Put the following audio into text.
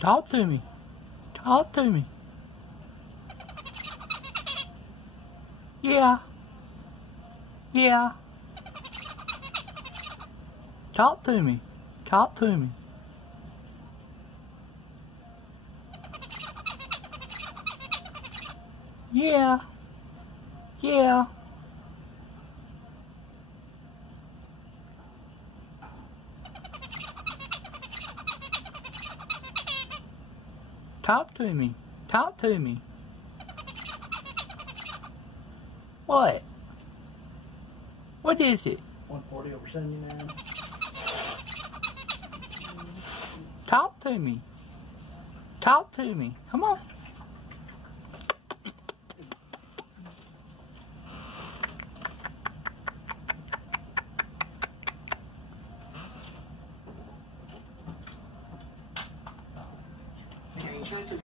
Talk to me. Talk to me. Yeah. Yeah. Talk to me. Talk to me. Yeah. Yeah. Talk to me. Talk to me. What? What is it? 140 over 79. Talk to me. Talk to me. Come on. Are you trying to